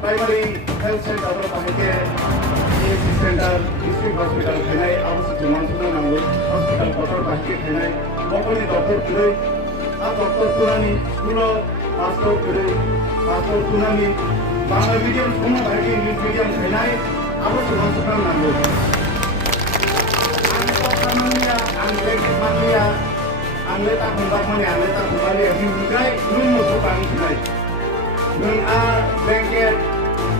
Primary health center Phaikha, center, district hospital khenai, abu sejuman sudah nanggut, hospital kotor Phaikha khenai, pokoknya dokter kiri, dokter tunani, sekolah pastor kiri, pastor tunani, Bangla medium semua Phaikha English medium khenai, abu sejuman sudah nanggut. Anggota kamania, anggota mania, anggota kumbat mania, anggota kumbali, hinggai, lumut bukan khenai. Nung bengket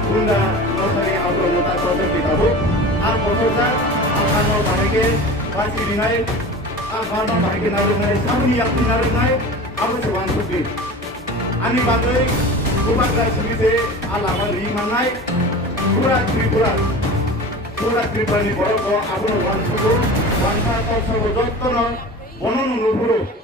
bunda Longtharai atau Motha proses ditabuk, proses akan mau Phaikha pasti dinai, akan mau Phaikha narungai, kami yang narungai, aku sewan suki. Ani bagai, kubat gai sebide alaman rimangai, Tripura ni borok aku wan suku, wan satu sebujot tono, bono nunggu.